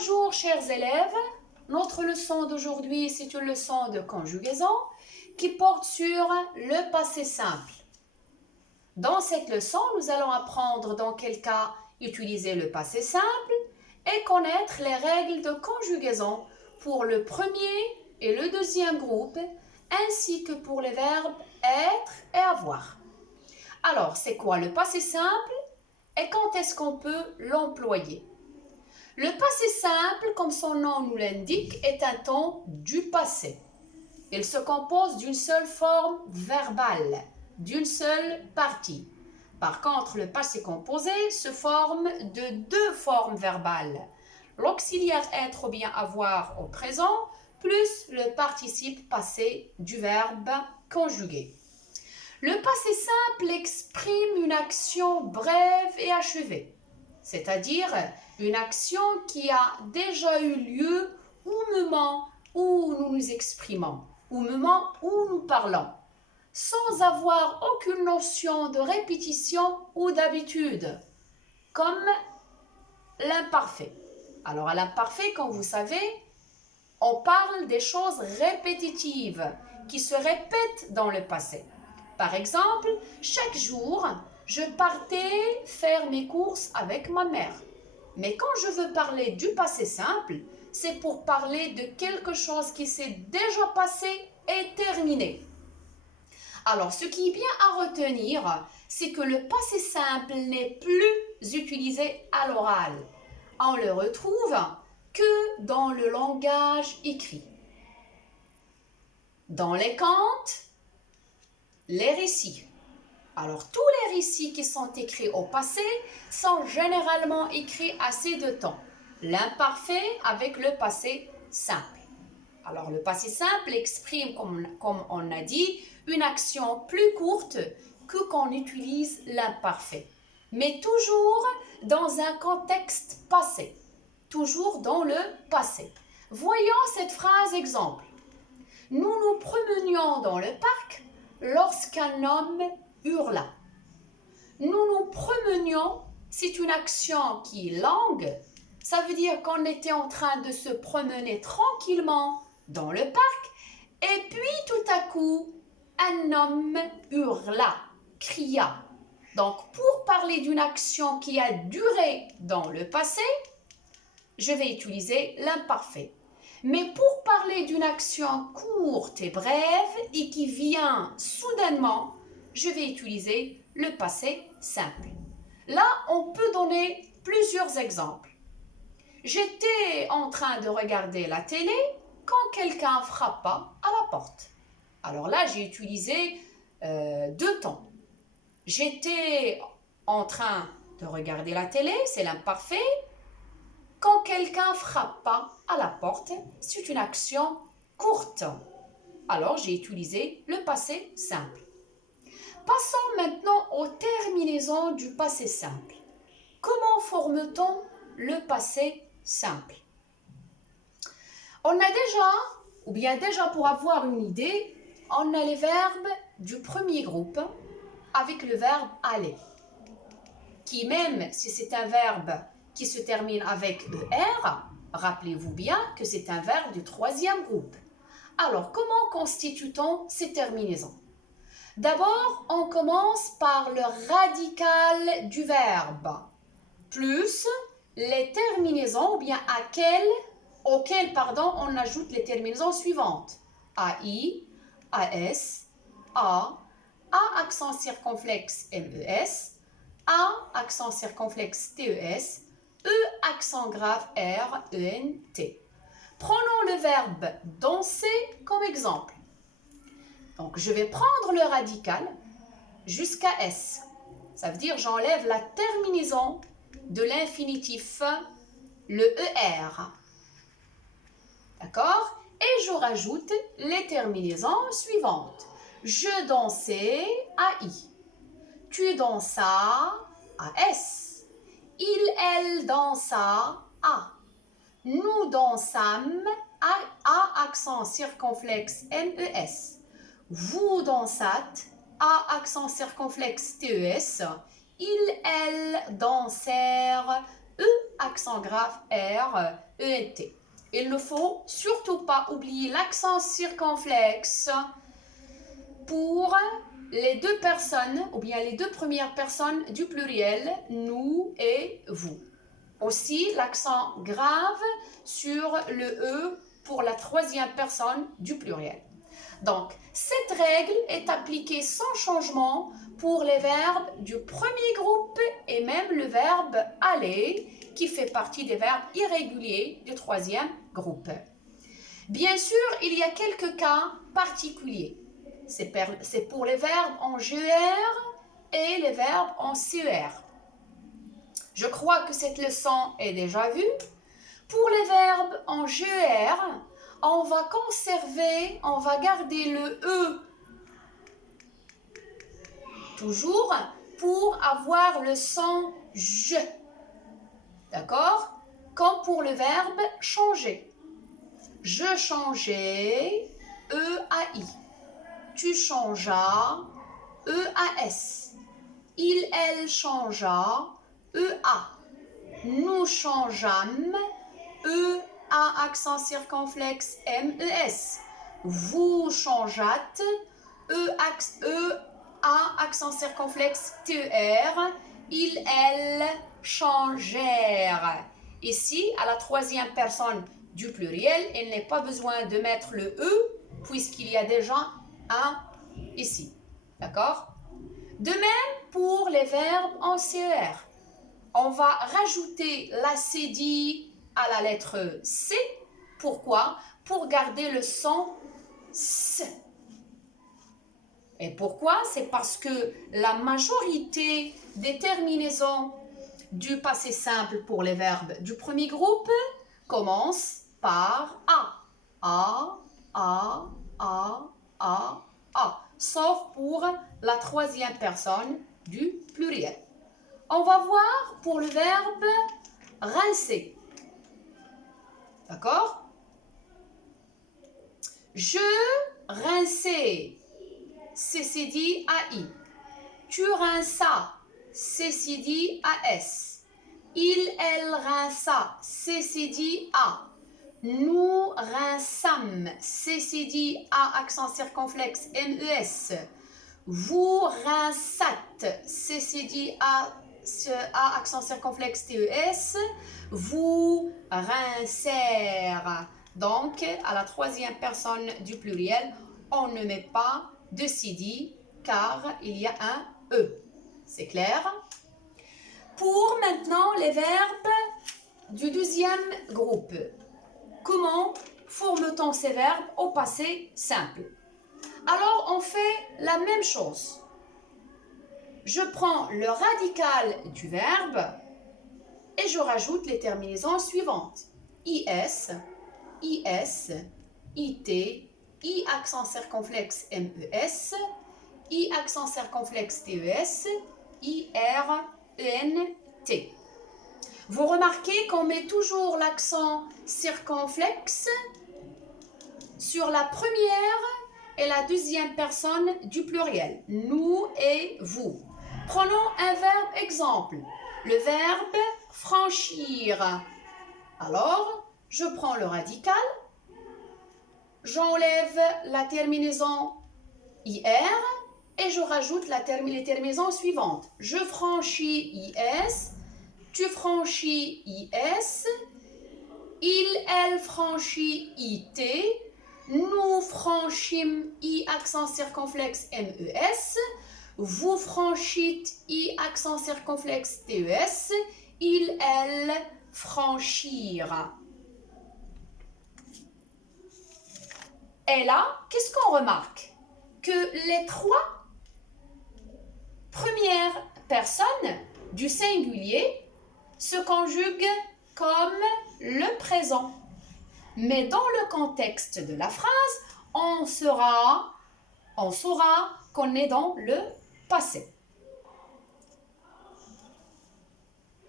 Bonjour chers élèves, notre leçon d'aujourd'hui c'est une leçon de conjugaison qui porte sur le passé simple. Dans cette leçon, nous allons apprendre dans quel cas utiliser le passé simple et connaître les règles de conjugaison pour le premier et le deuxième groupe ainsi que pour les verbes être et avoir. Alors, c'est quoi le passé simple et quand est-ce qu'on peut l'employer? Le passé simple, comme son nom nous l'indique, est un temps du passé. Il se compose d'une seule forme verbale, d'une seule partie. Par contre, le passé composé se forme de deux formes verbales. L'auxiliaire être ou bien avoir au présent, plus le participe passé du verbe conjugué. Le passé simple exprime une action brève et achevée, c'est-à-dire une action qui a déjà eu lieu au moment où nous nous exprimons, au moment où nous parlons, sans avoir aucune notion de répétition ou d'habitude, comme l'imparfait. Alors à l'imparfait, comme vous savez, on parle des choses répétitives qui se répètent dans le passé. Par exemple, chaque jour, je partais faire mes courses avec ma mère. Mais quand je veux parler du passé simple, c'est pour parler de quelque chose qui s'est déjà passé et terminé. Alors, ce qui est bien à retenir, c'est que le passé simple n'est plus utilisé à l'oral. On le retrouve que dans le langage écrit. Dans les contes, les récits. Alors, tous les récits qui sont écrits au passé sont généralement écrits assez de temps. L'imparfait avec le passé simple. Alors, le passé simple exprime, comme on a dit, une action plus courte que qu'on utilise l'imparfait. Mais toujours dans un contexte passé. Toujours dans le passé. Voyons cette phrase exemple. Nous nous promenions dans le parc lorsqu'un homme hurla. Nous nous promenions, c'est une action qui est longue. Ça veut dire qu'on était en train de se promener tranquillement dans le parc et puis tout à coup, un homme hurla, cria. Donc, pour parler d'une action qui a duré dans le passé, je vais utiliser l'imparfait. Mais pour parler d'une action courte et brève et qui vient soudainement, je vais utiliser le passé simple. Là, on peut donner plusieurs exemples. J'étais en train de regarder la télé quand quelqu'un frappa à la porte. Alors là, j'ai utilisé deux temps. J'étais en train de regarder la télé, c'est l'imparfait. Quand quelqu'un frappa à la porte, c'est une action courte. Alors, j'ai utilisé le passé simple. Passons maintenant aux terminaisons du passé simple. Comment forme-t-on le passé simple? On a déjà pour avoir une idée, on a les verbes du premier groupe avec le verbe aller, qui même si c'est un verbe qui se termine avec ER, rappelez-vous bien que c'est un verbe du troisième groupe. Alors, comment constitue-t-on ces terminaisons? D'abord, on commence par le radical du verbe, plus les terminaisons, ou bien auxquelles on ajoute les terminaisons suivantes. AI, AS, A accent circonflexe MES, A accent circonflexe TES, E accent grave R, ENT. Prenons le verbe danser comme exemple. Donc, je vais prendre le radical jusqu'à S. Ça veut dire j'enlève la terminaison de l'infinitif, le ER. D'accord? Et je rajoute les terminaisons suivantes. Je dansais à I. Tu dansas à S. Il, elle dansa à. Nous dansâmes à accent circonflexe MES. Vous dansâtes à accent circonflexe TES. Il, elle dansèrent E, accent grave R, ENT. Il ne faut surtout pas oublier l'accent circonflexe pour les deux personnes, ou bien les deux premières personnes du pluriel, nous et vous. Aussi, l'accent grave sur le E pour la troisième personne du pluriel. Donc, cette règle est appliquée sans changement pour les verbes du premier groupe et même le verbe aller qui fait partie des verbes irréguliers du troisième groupe. Bien sûr, il y a quelques cas particuliers. C'est pour les verbes en GER et les verbes en CER. Je crois que cette leçon est déjà vue. Pour les verbes en GER, on va garder le E toujours pour avoir le son je. D'accord? Comme pour le verbe changer. Je changeais, E-A-I. Tu changeas, E-A-S. Il, elle changea, E-A. Nous changeâmes, E-A accent circonflexe, M-E-S. Vous changeâtes, E-A accent circonflexe, T-E-R. Il, elle changèrent. Ici, à la troisième personne du pluriel, il n'est pas besoin de mettre le E puisqu'il y a déjà un ici. D'accord? De même pour les verbes en CER. On va rajouter la cédille à la lettre C. Pourquoi? Pour garder le son S. Et pourquoi? C'est parce que la majorité des terminaisons du passé simple pour les verbes du premier groupe commence par A. A, A, A, A, A. Sauf pour la troisième personne du pluriel. On va voir pour le verbe rincer. D'accord? Je rinçais. C-C-D-A-I. Tu rinças. C-C-D-A-S. Il, elle rinça. C-C-D-A. Nous rinçâmes. C-C-D-A accent circonflexe. M-E-S. Vous rinçâtes. C-C-D-A accent circonflexe. T-E-S. Vous rincèrent. Donc, à la troisième personne du pluriel, on ne met pas de CD car il y a un E. C'est clair? Pour maintenant les verbes du deuxième groupe. Comment forme-t-on ces verbes au passé simple? Alors, on fait la même chose. Je prends le radical du verbe et je rajoute les terminaisons suivantes. IS, IS, IT, I accent circonflexe MES, I accent circonflexe TES, IR, ENT. Vous remarquez qu'on met toujours l'accent circonflexe sur la première et la deuxième personne du pluriel. Nous et vous. Prenons un verbe exemple. Le verbe franchir. Alors, je prends le radical. J'enlève la terminaison IR et je rajoute les terminaisons suivantes. Je franchis IS, tu franchis IS, il, elle franchit IT, nous franchîmes I accent circonflexe MES, vous franchîtes I accent circonflexe TES, il, elle franchirent. Et là, qu'est-ce qu'on remarque? Que les trois premières personnes du singulier se conjuguent comme le présent. Mais dans le contexte de la phrase, on saura qu'on est dans le passé.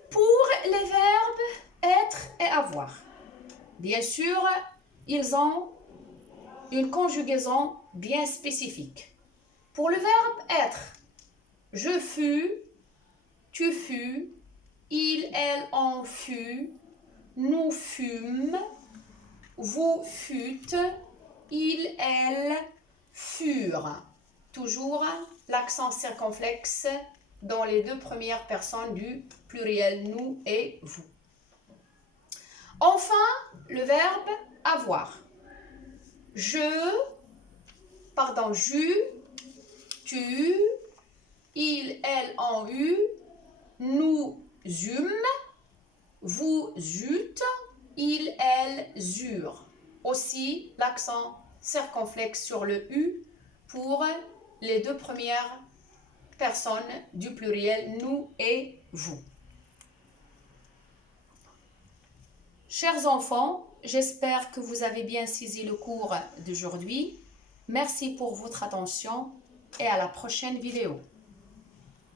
Pour les verbes être et avoir, bien sûr, ils ont une conjugaison bien spécifique. Pour le verbe être, je fus, tu fus, il, elle, on fut, nous fûmes, vous fûtes, il, elle, furent. Toujours l'accent circonflexe dans les deux premières personnes du pluriel nous et vous. Enfin, le verbe avoir. J'eus, tu, il, elle, ont eu, nous eûmes, vous eûtes, ils, elles eurent. Aussi, l'accent circonflexe sur le U pour les deux premières personnes du pluriel nous et vous. Chers enfants, j'espère que vous avez bien saisi le cours d'aujourd'hui. Merci pour votre attention et à la prochaine vidéo.